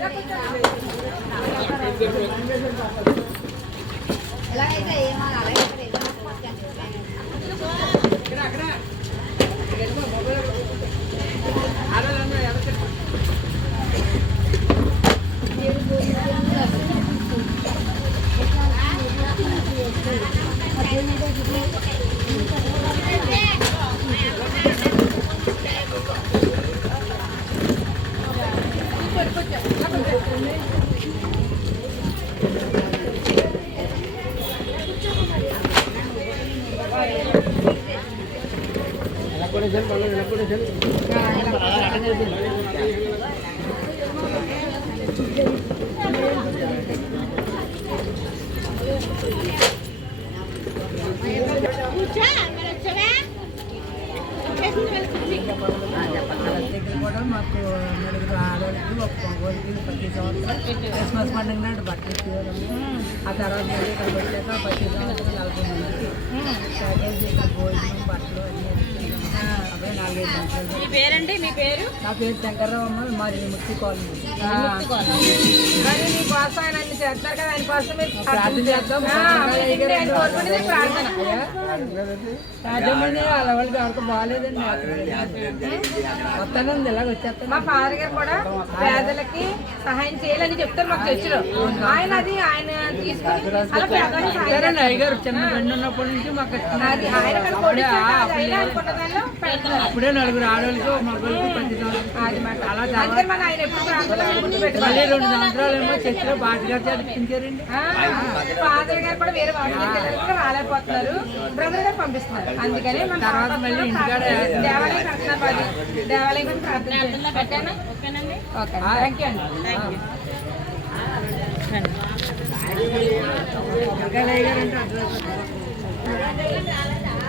ఎలా అయితే ఏమో అలాగే ఇక్కడ ఏదైనా దగ్గర కూడా మాకు నలుగురు ఆడవాళ్ళకి ఒక మగవాళ్ళకి ప్రతి సంవత్సరం క్రిస్మస్ పండుగ నాడు బట్టలు ఇచ్చేవారు ఆ తర్వాత మళ్ళీ ఇక్కడికి వచ్చాక ప్రతి సంవత్సరం నలభై మందికి. ప్యాకేజ్ భోజనం బట్టలు అన్నీ మీ పేరండి? మీ పేరు? నా పేరు శంకర్రావు అమ్మ ముక్తి కాలనీ. కానీ మీ కోసం ఆయన అన్ని చేస్తారు కదా ఆయన కోసం మీరు ప్రార్థన చేద్దాం. ఆయన కోరుకునేది ప్రార్థన. రాజమండ్రి వాళ్ళ వాళ్ళకి ఎవరికి బాగాలేదండి ఇలాగ వచ్చేస్తాను. మా ఫాదర్ గారు కూడా పేదలకి సహాయం చేయాలని చెప్తారు మాకు చర్చిలో ఆయన అది ఆయన తీసుకుని అలా పేదలకు చిన్న బండి ఉన్నప్పటి నుంచి మాకు ఆయన కూడా అప్పుడే నలుగురు ఆడవాళ్ళకి మగవాళ్ళకి అలా మళ్ళీ రెండు సంవత్సరాలు ఏమో చర్చిలో బాగా చదివించారండి ఫాదర్ గారు కూడా వేరే కూడా రాలేకపోతున్నారు. బ్రదర్ గారు పంపిస్తున్నారు. అందుకని మన తర్వాత మళ్ళీ ఇంటికాడ దేవాలయం మరి దేవాలయం గురించి ప్రార్థన చేయండి. ఓకేనా ఓకే. థ్యాంక్ యూ అండి.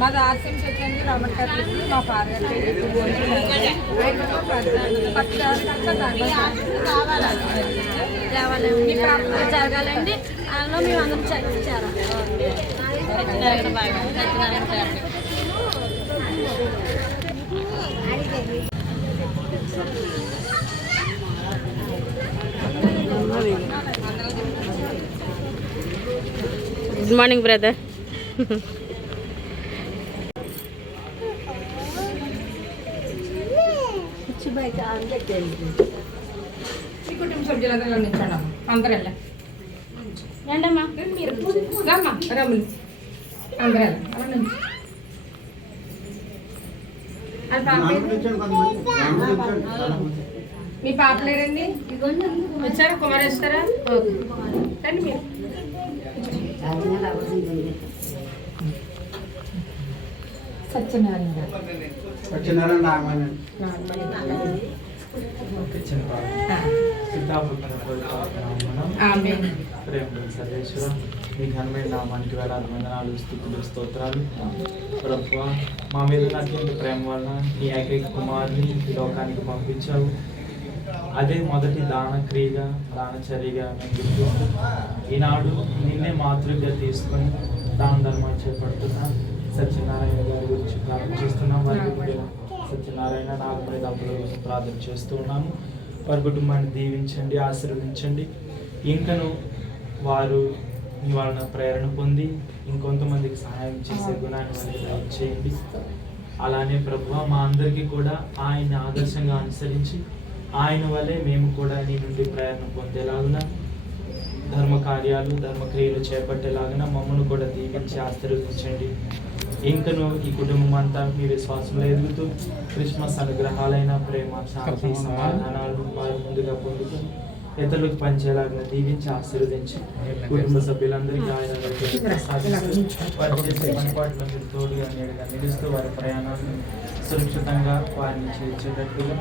మాది ఆర్సీఎం చర్చ్ అండి రామన్ మా ఫాదర్ దేవాలయం ప్రార్థన జరగాలండి. అందులో మేము అందరం చర్చించారు గుడ్ మార్నింగ్ బ్రదర్ మీ కుటుంబ సభ్యులందరూ నిల్చోండి అందరూ వెళ్ళండి ఏంటమ్మా? రమ్మా రమ్ములు అందరూ వెళ్ళండి? మీ పాప లేరండి? వచ్చారా? కుమారేశ్వరా? ఓకే. రండి మీరు. సత్యనారాయణ ఆమె ప్రేమ సర్వేశ్వర మీ ఘనమైన నామానికి వేలాది వందనాలు స్థుతులు స్తోత్రాలు ప్రభు మా మీద ఉన్నటువంటి ప్రేమ వలన ఈ ఏకైక కుమారుని ఈ లోకానికి పంపించావు. అదే మొదటి దాన క్రియగా దానచర్యగా మేము ఈనాడు నిన్నే మాతృగా తీసుకొని దాన ధర్మాలు చేపడుతున్న సత్యనారాయణ గారి గురించి ప్రారంభిస్తున్నాం వారి గురించి సత్యనారాయణ నాగమణి దంపతుల కోసం ప్రార్థన చేస్తూ ఉన్నాము. వారి కుటుంబాన్ని దీవించండి ఆశీర్వదించండి. ఇంకను వారు మీ వలన ప్రేరణ పొంది ఇంకొంతమందికి సహాయం చేసే గుణాన్ని చేయండి. అలానే ప్రభు మా అందరికీ కూడా ఆయన ఆదర్శంగా అనుసరించి ఆయన వల్లే మేము కూడా నీ నుండి ప్రేరణ పొందేలాగున ధర్మ కార్యాలు ధర్మక్రియలు చేపట్టేలాగున మమ్మల్ని కూడా దీవించి ఆశీర్వదించండి. ఇంకను ఈ కుటుంబం అంతా మీ విశ్వాసంలో ఎదుగుతూ క్రిస్మస్ అనుగ్రహాలైన ప్రేమ శాంతి సమాధానాలను వారు ముందుగా పొందుతూ ఇతరులకు పంచేలాగా దీవించి ఆశీర్వదించి కుటుంబ సభ్యులందరికీ ఆయన వారు చేసే పనిపాట్ల మీరు తోడుగా నీడగా నిలుస్తూ వారి ప్రయాణాలను సురక్షితంగా వారిని చేర్చేటట్టుగా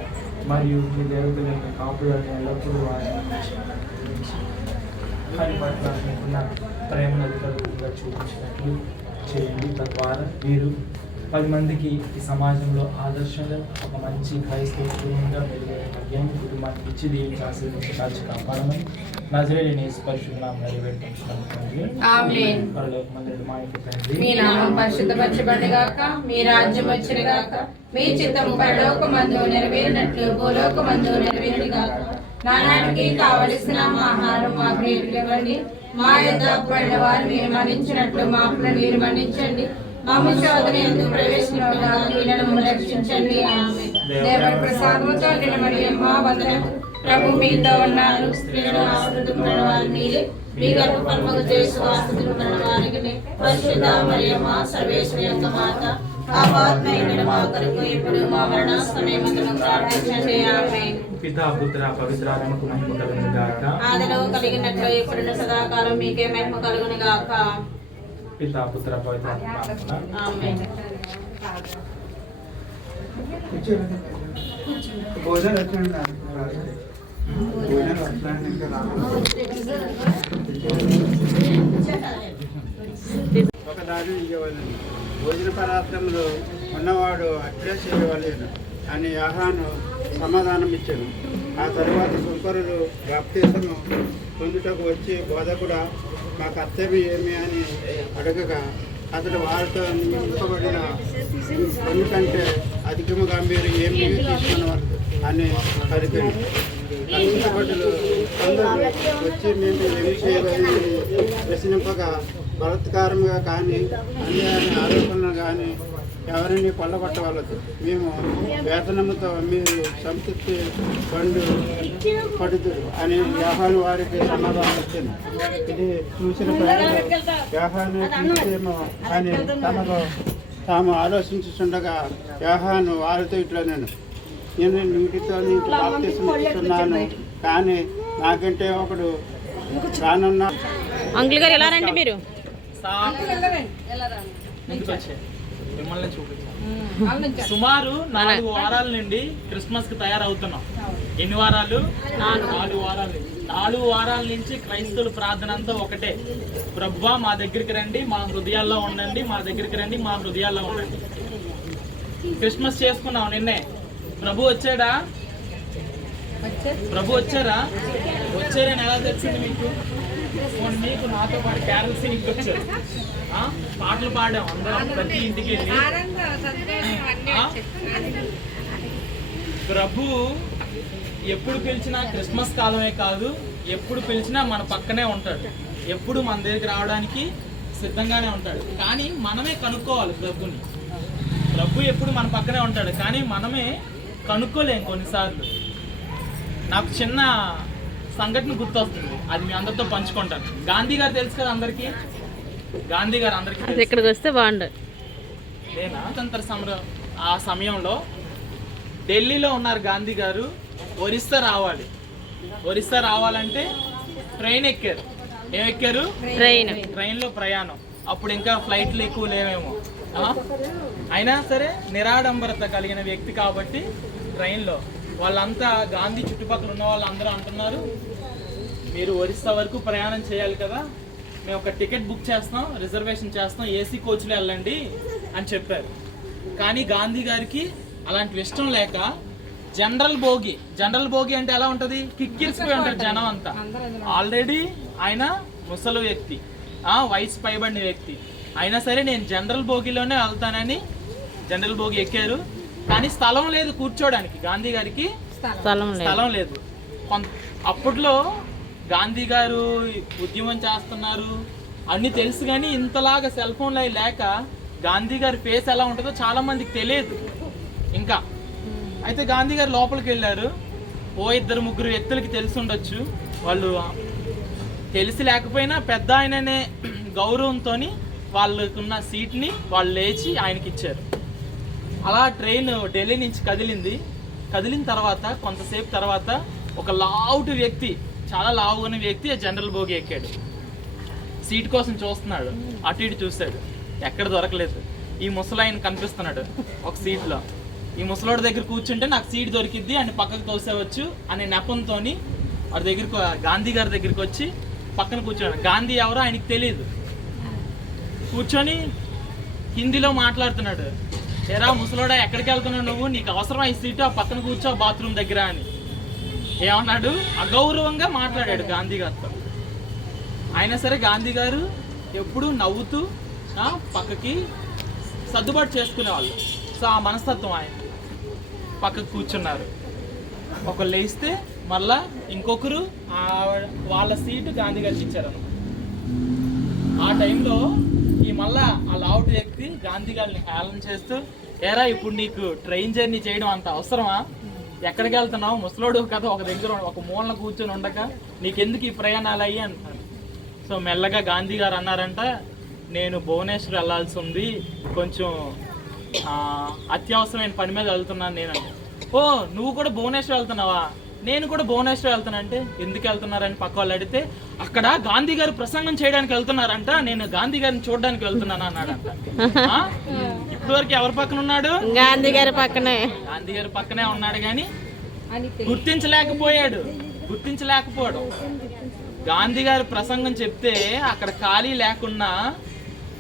మరియు మీ దేవతల యొక్క కాపులను ఎల్లప్పుడూ వారిని వారి పట్ల మీకున్న ప్రేమను అధికారులుగా చూపించినట్లు చేయండి. తద్వారా వీరు పది మందికి ఈ సమాజంలో ఆదర్శంగా ఒక మంచి క్రైస్తవ కుటుంబంగా మెరుగైన కుటుంబానికి ఇచ్చి ఆశీర్వదించి కాల్చి కాపాడమని నజరేని నీ పరిశుభ్రం. పరలోకమందుడు మా నామం పరిశుద్ధపరచబడి గాక మీ రాజ్యం వచ్చిన గాక మీ చిత్తం నెరవేరినట్లు గాక నానాటికి కావలసిన ఆహారం మాకు ఇవ్వండి. మా యొక్క అప్పుడైన వారు మీరు మరణించినట్లు మా అప్పులను మీరు మరణించండి. మమ్మ శోధన ఎందుకు ప్రవేశించడం కీడను రక్షించండి. ఆమేన్. దేవుని ప్రసాదముతో మా వందనం. ప్రభు మీతో ఉన్నారు. స్త్రీలు ఆశ్రదించిన వారు మీరే. మీ గర్భఫలముకు చేసి ఆశ్రదించిన వారికి పరిశుద్ధ మరియు మా సర్వేశ్వరి యొక్క మాత. పాపాత్మైన మా కొరకు ఇప్పుడు మా మరణ సమయమందును ప్రార్థించండి ఆమె పితా పుత్ర పవిత్రాత్మకు మహిమ కలుగును గాక ఆదిలో కలిగినట్లు ఇప్పుడు సదాకాలం మీకే మహిమ కలుగును గాక. పితా పుత్ర పవిత్రాత్మ ఆమె. భోజనం ఎట్లా భోజనం భోజన పదార్థంలో ఉన్నవాడు అట్లే చేయవలేను. అని ఆహాను సమాధానం ఇచ్చాను ఆ తరువాత సుంకరులు బాప్తీసము పొందుటకు వచ్చి బోధకుడ మా కర్తవ్యం ఏమి అని అడగగా అతడు వారితో నింపబడిన పన్ను కంటే అధికముగా మీరు ఏమి తీసుకున్నవారు అని అడిగాను కష్టపడ్డలు అందరూ వచ్చి మేము ఏమి చేయగలని ప్రశ్నింపగా బలత్కారంగా కానీ అన్యాయ ఆరోపణలు కానీ ఎవరిని కొల్లగొట్టవలదు మేము వేతనంతో మీరు సంతృప్తి పండు పడుతురు అని వ్యాహాలు వారికి సమాధానం వచ్చింది ఇది చూసిన వ్యాహాన్ని చూసేమో అని తమలో తాము ఆలోచించుండగా వ్యాహాను వారితో ఇట్లా నేను నేను నీటితో నీటి బాప్తిస్తున్నాను కానీ నాకంటే ఒకడు రానున్నా అంకుల్ గారు ఎలా రండి మీరు? మిమ్మల్ని చూపించాను సుమారు నాలుగు వారాల నుండి క్రిస్మస్కి తయారవుతున్నాం. ఎన్ని వారాలు? నాలుగు. వారాలు. నాలుగు వారాల నుంచి క్రైస్తవుల ప్రార్థన అంతా ఒకటే. ప్రభువా మా దగ్గరికి రండి మా హృదయాల్లో ఉండండి మా దగ్గరికి రండి మా హృదయాల్లో ఉండండి. క్రిస్మస్ చేసుకున్నాం నిన్నే. ప్రభు వచ్చాడా? ప్రభు వచ్చారా? వచ్చారని ఎలా తెలిసింది మీకు? పోనీ మీకు నాతో పాటు క్యారల్ సింగ్ వచ్చారు? పాటలు పాడాం అందరం ప్రతి ఇంటికి వెళ్ళి? ప్రభు ఎప్పుడు పిలిచినా క్రిస్మస్ కాలమే కాదు ఎప్పుడు పిలిచినా మన పక్కనే ఉంటాడు. ఎప్పుడు మన దగ్గరికి రావడానికి సిద్ధంగానే ఉంటాడు. కానీ మనమే కనుక్కోవాలి ప్రభుని. ప్రభు ఎప్పుడు మన పక్కనే ఉంటాడు కానీ మనమే కనుక్కోలేం కొన్నిసార్లు. నాకు చిన్న సంఘటన గుర్తొస్తుంది. అది మీ అందరితో పంచుకుంటాను. గాంధీ గారు తెలుసు కదా అందరికీ? గాంధీ గారు అందరికీ. ఇక్కడికి వస్తే బాగుండు. నేనా స్వతంత్ర సమరం ఆ సమయంలో ఢిల్లీలో ఉన్నారు గాంధీ గారు. ఒరిస్సా రావాలి. ఒరిస్సా రావాలంటే ట్రైన్ ఎక్కారు. ఏం ఎక్కారు? ట్రైన్. ట్రైన్లో ప్రయాణం. అప్పుడు ఇంకా ఫ్లైట్లు ఎక్కువ లేవేమో? అయినా సరే నిరాడంబరత కలిగిన వ్యక్తి కాబట్టి ట్రైన్లో. వాళ్ళంతా గాంధీ చుట్టుపక్కల ఉన్న వాళ్ళందరూ అంటున్నారు. మీరు ఒరిస్సా వరకు ప్రయాణం చేయాలి కదా. మేము ఒక టికెట్ బుక్ చేస్తాం రిజర్వేషన్ చేస్తాం ఏసీ కోచ్లో వెళ్ళండి అని చెప్పారు. కానీ గాంధీ గారికి అలాంటి ఇష్టం లేక జనరల్ భోగి జనరల్ భోగి అంటే ఎలా ఉంటుంది? కిక్కిరిసిపోయి ఉంటారు జనం అంతా. ఆల్రెడీ ఆయన ముసలి వ్యక్తి వయసు పైబడిన వ్యక్తి. అయినా సరే నేను జనరల్ భోగిలోనే వెళ్తానని జనరల్ భోగి ఎక్కారు. కానీ స్థలం లేదు కూర్చోడానికి. గాంధీ గారికి స్థలం లేదు. స్థలం లేదు. కొంత అప్పట్లో గాంధీ గారు ఉద్యమం చేస్తున్నారు. అన్ని తెలుసు కానీ ఇంతలాగా సెల్ ఫోన్లు అవి లేక గాంధీ గారి ఫేస్ ఎలా ఉంటుందో చాలా మందికి తెలియదు. ఇంకా. అయితే గాంధీ గారు లోపలికి వెళ్ళారు. ఓ ఇద్దరు ముగ్గురు వ్యక్తులకి తెలిసి ఉండొచ్చు. వాళ్ళు తెలిసి లేకపోయినా పెద్ద ఆయననే గౌరవంతో వాళ్ళకున్న సీట్ని వాళ్ళు లేచి ఆయనకి ఇచ్చారు అలా ట్రైన్ ఢిల్లీ నుంచి కదిలింది. కదిలిన తర్వాత కొంతసేపు తర్వాత ఒక లావుటి వ్యక్తి చాలా లావున్న వ్యక్తి జనరల్ బోగి ఎక్కాడు. సీట్ కోసం చూస్తున్నాడు. అటు ఇటు చూశాడు. ఎక్కడ దొరకలేదు. ఈ ముసలాయన కనిపిస్తున్నాడు ఒక సీట్లో. ఈ ముసలోడి దగ్గర కూర్చుంటే నాకు సీట్ దొరికిద్ది అని పక్కకు తోసేవచ్చు అనే నెపంతో వాడి దగ్గరకు గాంధీ గారి దగ్గరికి వచ్చి పక్కన కూర్చున్నాడు. గాంధీ ఎవరో ఆయనకి తెలియదు కూర్చొని హిందీలో మాట్లాడుతున్నాడు. ఎరా ముసలోడా ఎక్కడికి వెళ్తున్నావు నువ్వు? నీకు అవసరం ఈ సీటు? ఆ పక్కన కూర్చో బాత్రూమ్ దగ్గర అని. ఏమన్నాడు? అగౌరవంగా మాట్లాడాడు గాంధీ గారితో. అయినా సరే గాంధీ గారు ఎప్పుడు నవ్వుతూ ఆ, పక్కకి సర్దుబాటు చేసుకునేవాళ్ళు సో ఆ మనస్తత్వం ఆయన. పక్కకు కూర్చున్నారు. ఒకరు లేస్తే మళ్ళా ఇంకొకరు వాళ్ళ సీటు గాంధీ గారికి ఇచ్చారు ఆ టైంలో ఈ మళ్ళా ఆ లావుట్ వ్యక్తి గాంధీ గారిని హేళన చేస్తూ ఏరా ఇప్పుడు నీకు ట్రైన్ జర్నీ చేయడం అంత అవసరమా? ఎక్కడికి వెళ్తున్నావు? ముసలోడు కదా ఒక దగ్గర ఒక మూలన కూర్చొని ఉండక నీకెందుకు ఈ ప్రయాణాలు అయ్యి అంటున్నాడు సో మెల్లగా గాంధీ గారు అన్నారంట నేను భువనేశ్వర్ వెళ్ళాల్సి ఉంది కొంచెం అత్యవసరమైన పని మీద వెళ్తున్నాను నేను ఓ నువ్వు కూడా భువనేశ్వర్ వెళ్తున్నావా? నేను కూడా భువనేశ్వర్ వెళ్తానంటే ఎందుకు వెళ్తున్నారని పక్క వాళ్ళు అడిగితే అక్కడ గాంధీ గారు ప్రసంగం చేయడానికి వెళ్తున్నారంట నేను గాంధీ గారిని చూడడానికి వెళ్తున్నాను అన్నాడంట. ఆ? ఇప్పటివరకు ఎవరి పక్కన ఉన్నాడు? గాంధీ గారి పక్కనే. గాంధీ గారి పక్కనే ఉన్నాడు కానీ గుర్తించలేకపోయాడు. గుర్తించలేకపోవడం గాంధీ గారి ప్రసంగం చెప్తే అక్కడ ఖాళీ లేకున్నా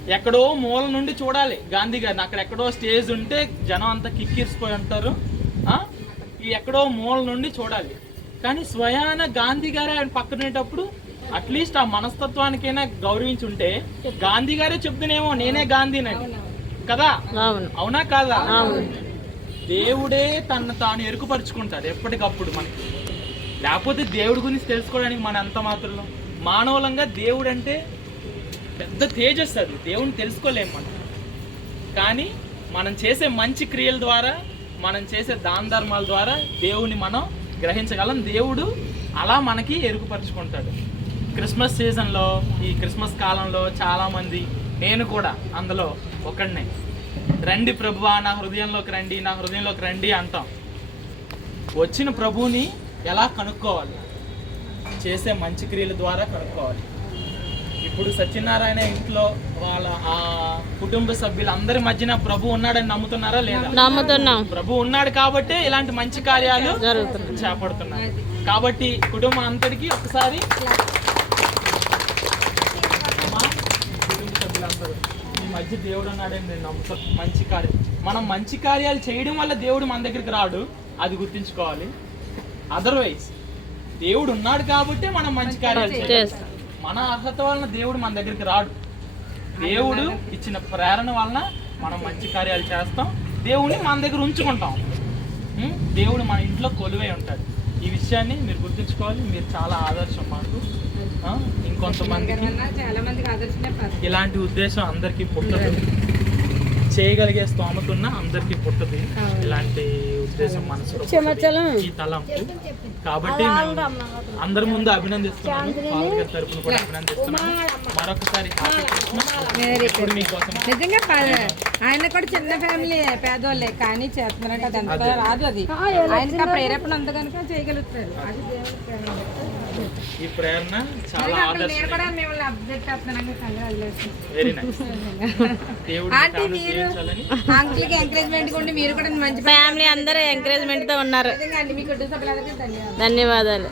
ఎక్కడో మూల నుండి చూడాలి గాంధీ గారిని. అక్కడ ఎక్కడో స్టేజ్ ఉంటే జనం అంతా కిక్కిరిసిపోయి ఉంటారు. ఆ? ఈ ఎక్కడో మూల నుండి చూడాలి. కానీ స్వయాన గాంధీ గారే ఆయన పక్కనేటప్పుడు అట్లీస్ట్ ఆ మనస్తత్వానికైనా గౌరవించి ఉంటే గాంధీ గారే చెప్తూనేమో నేనే గాంధీనని. కదా? అవును. కాదా? దేవుడే తను తాను ఎరుకుపరుచుకుంటాడు ఎప్పటికప్పుడు మనకి. లేకపోతే దేవుడి గురించి తెలుసుకోవడానికి మన అంత మాత్రం మానవులంగా దేవుడు అంటే పెద్ద తేజస్సు అది. దేవుని తెలుసుకోలేము మనం. కానీ మనం చేసే మంచి క్రియల ద్వారా మనం చేసే దాన ధర్మాల ద్వారా దేవుని మనం గ్రహించగలం. దేవుడు అలా మనకి ఎరుగుపరుచుకుంటాడు. క్రిస్మస్ సీజన్లో ఈ క్రిస్మస్ కాలంలో చాలామంది నేను కూడా అందులో ఒకడినే. రండి ప్రభువా నా హృదయంలోకి రండి నా హృదయంలోకి రండి అంటాం. వచ్చిన ప్రభువుని ఎలా కనుక్కోవాలి? చేసే మంచి క్రియల ద్వారా కనుక్కోవాలి. ఇప్పుడు సత్యనారాయణ ఇంట్లో వాళ్ళ ఆ కుటుంబ సభ్యులందరి మధ్యన ప్రభు ఉన్నాడని నమ్ముతున్నారా లేదా? నమ్ముతున్నాం. ప్రభు ఉన్నాడు కాబట్టి ఇలాంటి మంచి కార్యాలు చేపడుతున్నాయి కాబట్టి కుటుంబం అంతటికి ఒకసారి కుటుంబ సభ్యులందరూ మధ్య దేవుడు ఉన్నాడని నేను నమ్ముతా మంచి కార్యం. మనం మంచి కార్యాలు చేయడం వల్ల దేవుడు మన దగ్గరికి రాడు అది గుర్తుంచుకోవాలి. అదర్వైజ్ దేవుడు ఉన్నాడు కాబట్టి మనం మంచి కార్యాలు చేస్తాం. మన అర్హత వలన దేవుడు మన దగ్గరికి రాడు. దేవుడు ఇచ్చిన ప్రేరణ వలన మనం మంచి కార్యాలు చేస్తాం. దేవుని మన దగ్గర ఉంచుకుంటాం? దేవుడు మన ఇంట్లో కొలువై ఉంటాడు. ఈ విషయాన్ని మీరు గుర్తుంచుకోవాలి. మీరు చాలా ఆదర్శం మాకు? ఇంకొంతమందికి చాలా మందికి ఆదర్శనే ఇలాంటి ఉద్దేశం అందరికీ పుట్టదు. చేయగలిగే స్తోమత ఉన్న అందరికీ పుట్టదు. ఇలాంటి ఉద్దేశం మనసులో పుట్టదు. ఈ తలంపు. కాబట్టి అందరి ముందు అభినందిస్తున్నాను ఫాదర్ గారి కూడా మరొకసారి నిజంగా ఆయన కూడా చిన్న ఫ్యామిలీ పేదోళ్ళే కానీ చేస్తున్నారంటే అది అంత రాదు అది. ఆయనకి ఆ ప్రేరేపణ ఉంది కనుక చేయగలుగుతారు. అది దేవుడి ప్రేరణ. ఈ ప్రేరణ చాలా నేను ఆదర్శం కూడా మిమ్మల్ని అప్డేట్ చేస్తున్నాను కంగ్రాచులేషన్ వెరీ నైస్ అంకుల్కి ఎంకరేజ్మెంట్ ఉండి మీరు కూడా మంచి ఫ్యామిలీ అందరూ ఎంకరేజ్మెంట్తో ఉన్నారు. ధన్యవాదాలు.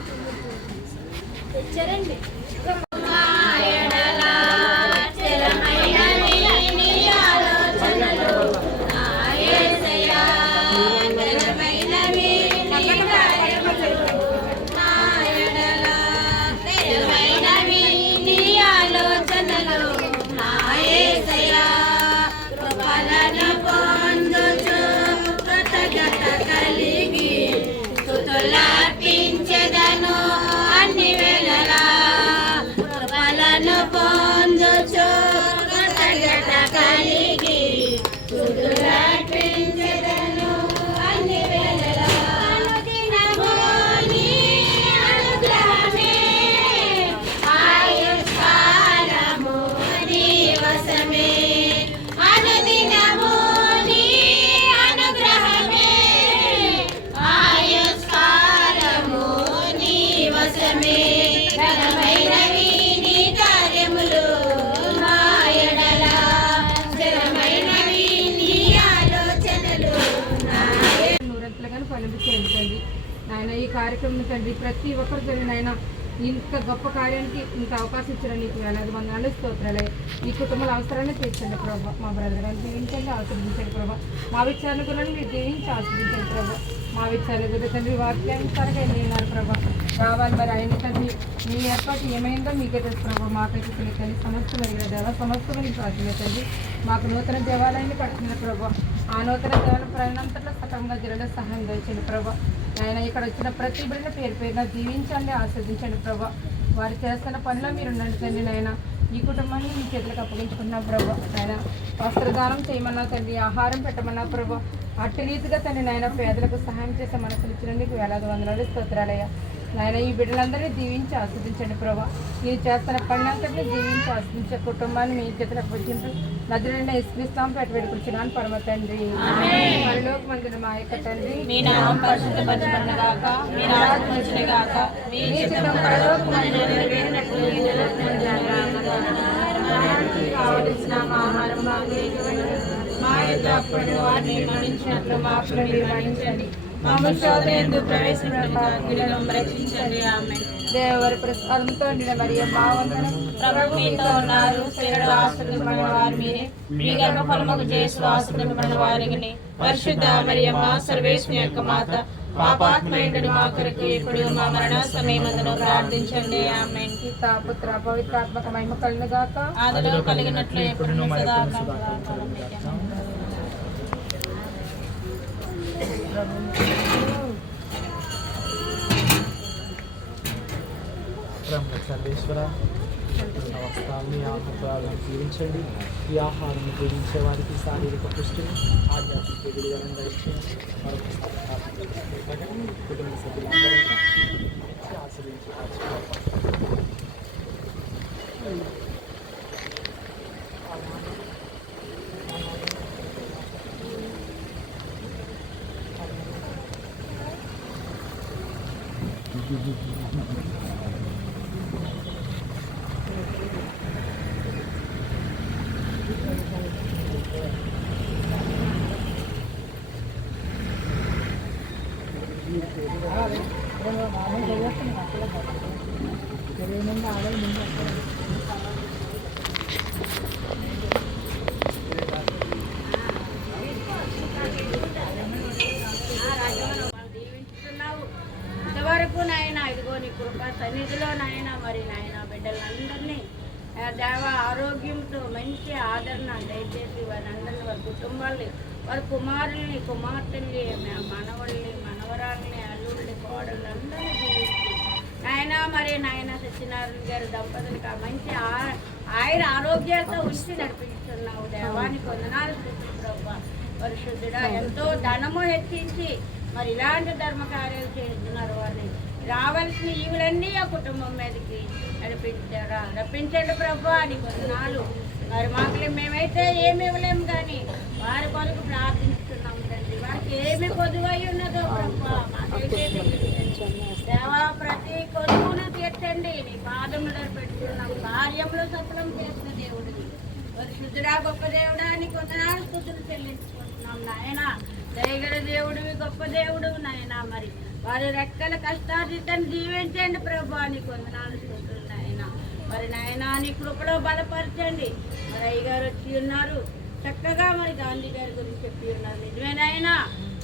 కార్యక్రమం తండ్రి ప్రతి ఒక్కరు తండ్రి నాయన ఇంత గొప్ప కార్యానికి ఇంత అవకాశం ఇచ్చిన నీకు వేలాది వందనాలు స్తోత్రాలే. ఈ కుటుంబాల అవసరాన్ని తీర్చండి ప్రభా. మా బ్రదర్ అని దీవించండి ఆస్వాదించండి ప్రభా. మా విచారణ కూడా మీరు దీవించి ఆస్వాదించండి ప్రభా. మా విచారణ కూడా తండ్రి వాక్యానుసారంగా నేనారు ప్రభా? రావాలి మరి ఆయన తండ్రి. మీ ఏర్పాటు ఏమైందో మీకే తెలుసు ప్రభా. మాకైతే తెలియకండి సమస్త మెరిగిన దేవ సమస్త మీకు సాధ్యమే మాకు నూతన దేవాలయాన్ని పడుతున్నారు ప్రభా. ఆ నూతన దేవాలయ ప్రయాణంతట్లో సతంగా జరగడం సహాయం దయచండి ప్రభా. ఆయన ఇక్కడ వచ్చిన ప్రతి బిడ్డ పేరు పేరున దీవించండి ఆస్వాదించండి ప్రభా. వారు చేస్తున్న పనిలో మీరు ఉండండి తండ్రి నాయన. ఈ కుటుంబాన్ని మీ చేతులకు అప్పగించుకుంటున్నాం ప్రభా. నాయన వస్త్రదానం చేయమన్నా తండ్రి ఆహారం పెట్టమన్నా ప్రభా. అట్టి రీతిగా తండ్రి నాయన పేదలకు సహాయం చేసే మనసులు ఇచ్చిన వేలాది వందనాలు స్తోత్రాలయ్యా. నాయన ఈ బిడ్డలందరినీ దీవించి ఆస్వాదించండి ప్రభా. మీరు చేస్తున్న పనులంతటినీ దీవించి ఆస్వాదించే కుటుంబాన్ని మీ చేతులకు వచ్చింటూ నదులంటే ఇస్క్రిస్తాం పెట్టుబడుకున్నాను పరమ తండ్రి. పరిలోక మందిర మా యొక్క తండ్రి. మీ నామం పరిశుద్ధపరచబడిన గాక మీ గాక మీ చిత్తం నెరవేరినట్లు. కావలసిన ఆహారం యొక్క అప్పులను వారిని మన్నించినట్లు మా అప్పులను మీరు మన్నించండి. దేవరి ప్రసాదంతో ప్రభు మీతో ఉన్నారు. స్త్రీలు ఆశ్రదింపబడిన వారు మీరే. మీ గర్భఫలముకు చేసి ఆశ్రదింపబడిన వారిని పరిశుద్ధ మరియమ్మ సర్వేశ్వని యొక్క మాత పాపాత్మయుడు మా కొరకు ఇప్పుడు మా మరణ సమయమందును ప్రార్థించండి. ఆమె పితా పుత్ర పవిత్రాత్మక మహిమ కలుగును గాక. ఆదిలో కలిగినట్లు ఎప్పుడు సదా సర్వేశ్వర వస్త్రాన్ని ఆహారాలను జీవించండి. ఈ ఆహారం జీవించే వారికి శారీరక పుష్టిని ఆధ్యాత్మిక విలువలను దయచేయండి. మరొకసారి కుటుంబ సభ్యులందరికీ ఆశ్రయించి కాపాడండి. దీవించుతున్నావు ఇంతవరకు నాయన ఇదిగో నీ కృప సన్నిధిలో నాయన మరి నాయన బిడ్డలందరినీ ఆ దేవ ఆరోగ్యంతో మంచి ఆదరణ దయచేసి వారందరినీ వారి కుటుంబాల్ని వారి కుమారుల్ని కుమార్తెల్ని మనవల్ని మనవరాల్ని అల్లుళ్ళని కోడళ్ళందరినీ దీవించి నాయన మరి నాయన సత్యనారాయణ గారి దంపతులకు ఆ మంచి ఆయన ఆరోగ్యాలతో ఉంచి నడిపిస్తున్నావు దేవానికి వందనాలు స్థుతులు పరిశుద్ధుడా ఎంతో ధనము హెచ్చించి మరి ఇలాంటి ధర్మ కార్యాలు చేస్తున్నారు వారిని. రావాల్సిన ఈవులన్నీ ఆ కుటుంబం మీదకి నడిపించారా? నడిపించండి ప్రభు అని వందనాలు. మరి మాకు మేమైతే ఏమి ఇవ్వలేము కానీ వారి కొరకు ప్రార్థిస్తున్నాం ఏమి పొదువై ఉన్నదో ప్రభా దేవా ప్రతి కొడుకును తీర్చండి. నీ పాదములు పెట్టుకున్నాం కార్యంలో సఫలం చేసిన దేవుడు. పరిశుద్ధుడా గొప్ప దేవుడా అని కొందనాలు స్థుతులు చెల్లించుకుంటున్నాం నాయన. దయగల దేవుడివి గొప్ప దేవుడు నాయన మరి. వారి రెక్కల కష్టార్జితను జీవించండి ప్రభు అని కొందనాలు స్థుతులు నాయన. మరి నాయన నీ కృపలో బలపరచండి. మరి అయ్యగారు వచ్చి ఉన్నారు. చక్కగా మరి గాంధీ గారి గురించి చెప్పి ఉన్నారు. నిజమేనాయనా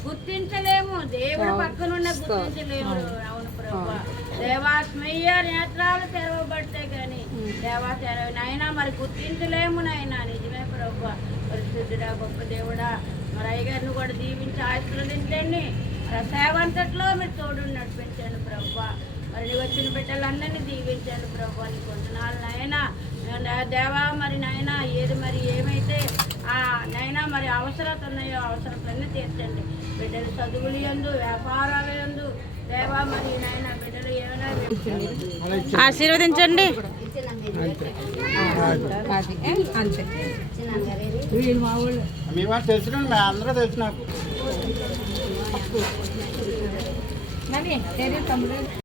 గుర్తించలేము. దేవుడు పక్కనున్న గుర్తించలేము. అవును. ప్రభా. దేవాత్మయ్య నేత్రాలు తెరవబడితే గాని దేవా తెరవ నాయన మరి గుర్తించలేము నాయన. నిజమే ప్రభా. పరిశుద్ధుడా గొప్ప దేవుడా. మరి అయ్యగారిని కూడా దీవించి ఆశీర్వదించండి. మరి ఆ సేవ అంతట్లో మీరు తోడు నడిపించండి ప్రభా. మరి వచ్చిన బిడ్డలందరినీ దీవించండి ప్రభా. నీ కొందనాలు నాయన. దేవా మరి నాయన ఏది మరి ఏమైతే నైనా మరి అవసరత ఉన్నాయో అవసరతలన్నీ తీర్చండి. బిడ్డలు చదువులు ఎందు వ్యాపారాలు ఎందు. దేవా మరి నాయన బిడ్డలు ఏమైనా ఆశీర్వదించండి. మా వారు అందరూ తెలుసు నాకు. నని